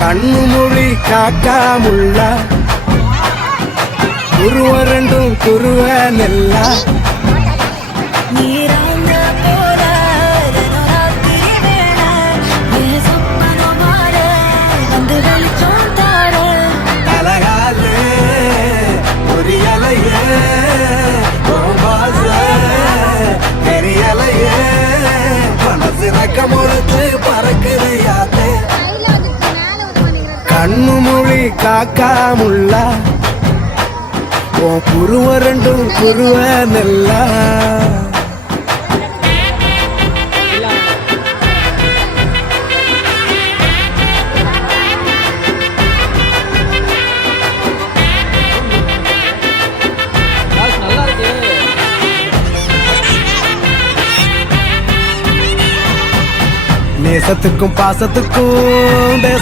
கண்ணு மொழி காக்காமுள்ள குருவ ரெண்டும் குருவ நெல்லா கண்ணு மொழி காக்காமுள்ள குருவ ரெண்டும் குருவ நெல்லா நேசத்துக்கும் பாசத்துக்கும் தேசம்